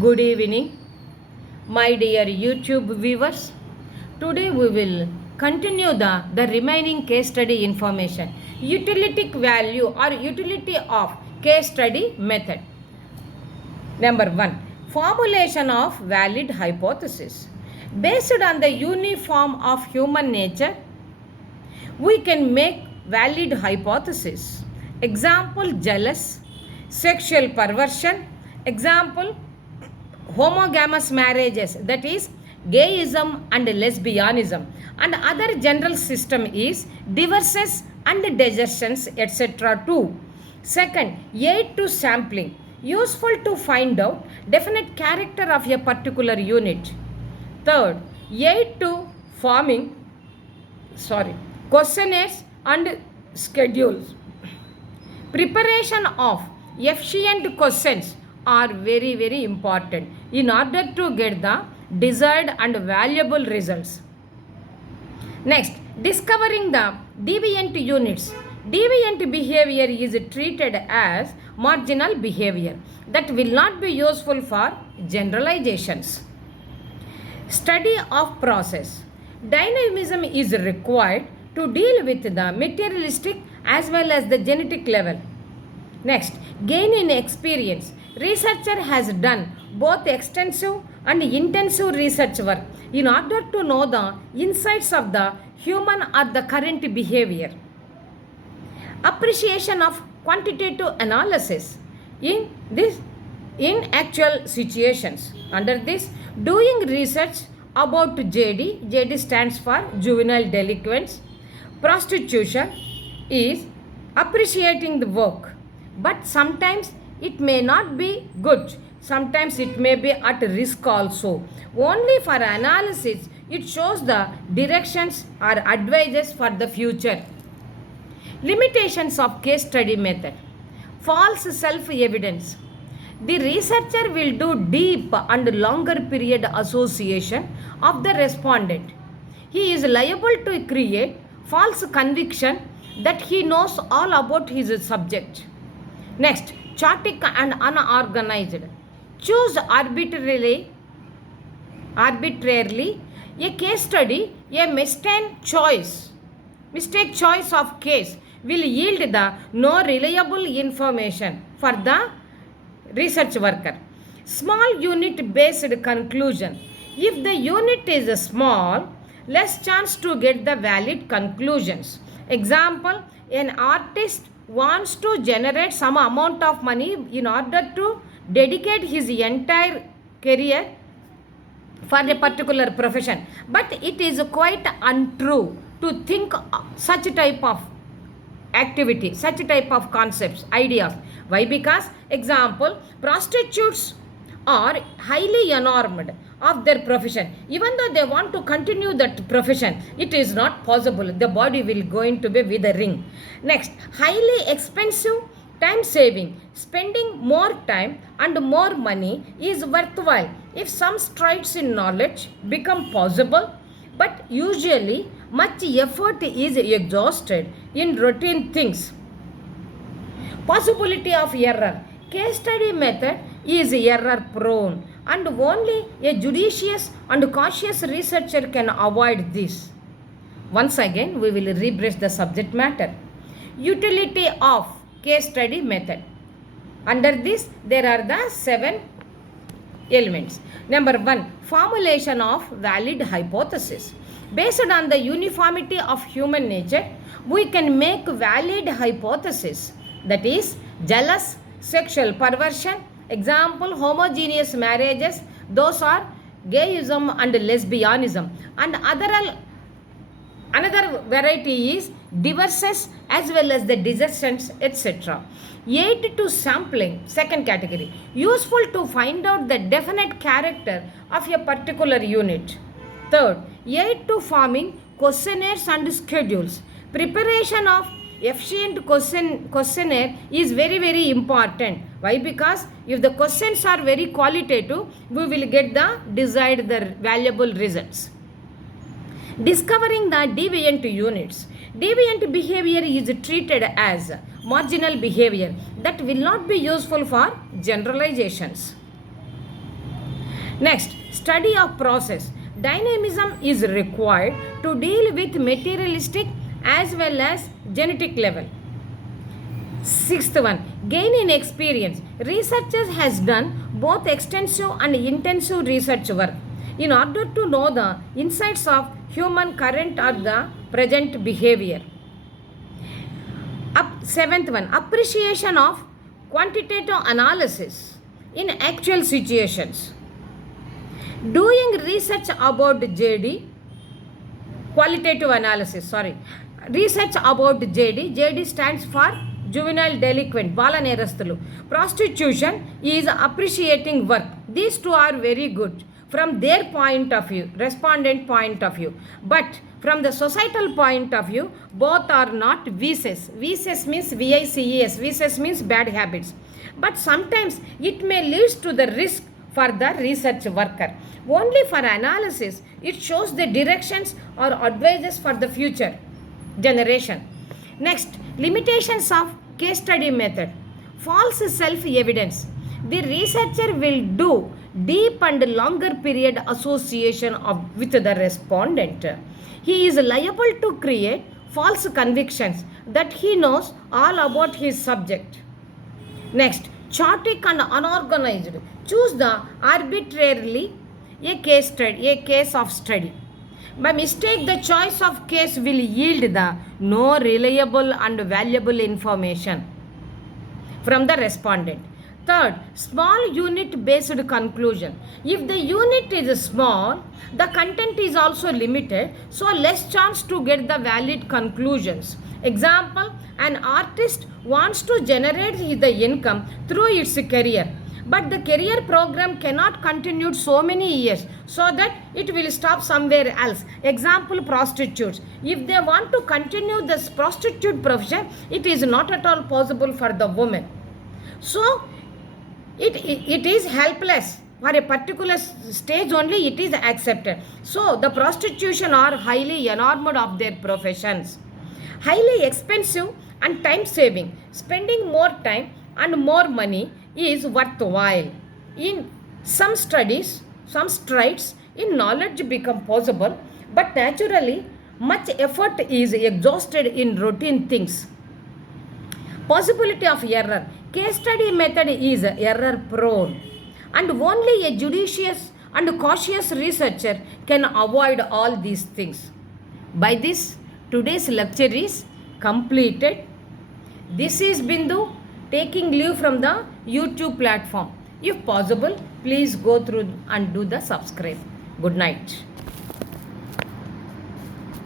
Good evening, my dear YouTube viewers. Today we will continue the remaining case study information. Utilitic value or utility of case study method. Number 1. Formulation of valid hypothesis. Based on the uniform of human nature, we can make valid hypothesis. Example, jealous, sexual perversion. Example, homogamous marriages, that is gayism and lesbianism, and other general system is divorces and desertions, etc. too. Second, aid to sampling, useful to find out definite character of a particular unit. Third, aid to forming questionnaires and schedules. Preparation of efficient questions are very important in order to get the desired and valuable results. Next, discovering the deviant units. Deviant behavior is treated as marginal behavior that will not be useful for generalizations. Study of process. Dynamism is required to deal with the materialistic as well as the genetic level. Next, gain in experience. Researcher has done both extensive and intensive research work in order to know the insights of the human or the current behavior. Appreciation of quantitative analysis in actual situations. Under this, doing research about JD stands for juvenile delinquents. Prostitution is appreciating the work, but sometimes it may not be good, sometimes it may be at risk also. Only for analysis, it shows the directions or advices for the future. Limitations of case study method. False self-evidence. The researcher will do deep and longer period association of the respondent. He is liable to create false conviction that he knows all about his subject. Next, chaotic and unorganized. Choose arbitrarily a case study, a mistake choice of case will yield the no reliable information for the research worker. Small unit based conclusion. If the unit is small, less chance to get the valid conclusions. Example, an artist wants to generate some amount of money in order to dedicate his entire career for a particular profession, but it is quite untrue to think such type of activity, such type of concepts, ideas. Why? Because example, prostitutes are highly enamored of their profession. Even though they want to continue that profession, it is not possible. The body will going to be withering. Next, highly expensive, time saving. Spending more time and more money is worthwhile if some strides in knowledge become possible, but usually much effort is exhausted in routine things. Possibility of error. Case study method is error prone, and only a judicious and cautious researcher can avoid this. Once again, we will rebrush the subject matter. Utility of case study method. Under this, there are the 7 elements. Number 1, formulation of valid hypothesis. Based on the uniformity of human nature, we can make valid hypothesis, that is jealous, sexual perversion. Example, homogeneous marriages, those are gayism and lesbianism, and another variety is divorces as well as the desertions, etc. Aid to sampling, second category, useful to find out the definite character of a particular unit. Third, aid to forming questionnaires and schedules. Preparation of efficient questionnaire is very important. Why? Because if the questions are very qualitative, we will get the desired, the valuable results. Discovering the deviant units. Deviant behavior is treated as marginal behavior that will not be useful for generalizations. Next, study of process. Dynamism is required to deal with materialistic as well as genetic level. Sixth one, gain in experience. Researchers has done both extensive and intensive research work in order to know the insights of human current or the present behavior. Seventh one, appreciation of quantitative analysis in actual situations. Doing research about JD, qualitative analysis, research about JD stands for juvenile delinquent, bala nerastulu. Prostitution is appreciating work. These two are very good from their point of view, respondent point of view. But from the societal point of view, both are not vices. Vices means VICES. Vices means bad habits. But sometimes it may lead to the risk for the research worker. Only for analysis, it shows the directions or advices for the future generation. Next, limitations of case study method. False self-evidence. The researcher will do deep and longer period association with the respondent. He is liable to create false convictions that he knows all about his subject. Next, chaotic and unorganized. Choose the arbitrarily a case of study. By mistake, the choice of case will yield the no reliable and valuable information from the respondent. Third, small unit based conclusion. If the unit is small, the content is also limited, so less chance to get the valid conclusions. Example, an artist wants to generate the income through its career, but the career program cannot continue so many years, so that it will stop somewhere else. Example, prostitutes. If they want to continue this prostitute profession, it is not at all possible for the woman. So, it is helpless. For a particular stage only it is accepted. So, the prostitution are highly enamored of their professions. Highly expensive and time saving. Spending more time and more money is worthwhile. In some studies, some strides in knowledge become possible, but naturally much effort is exhausted in routine things. Possibility of error. Case study method is error prone, and only a judicious and cautious researcher can avoid all these things. By this, today's lecture is completed. This is Bindu taking leave from the YouTube platform. If possible, please go through and do the subscribe. Good night.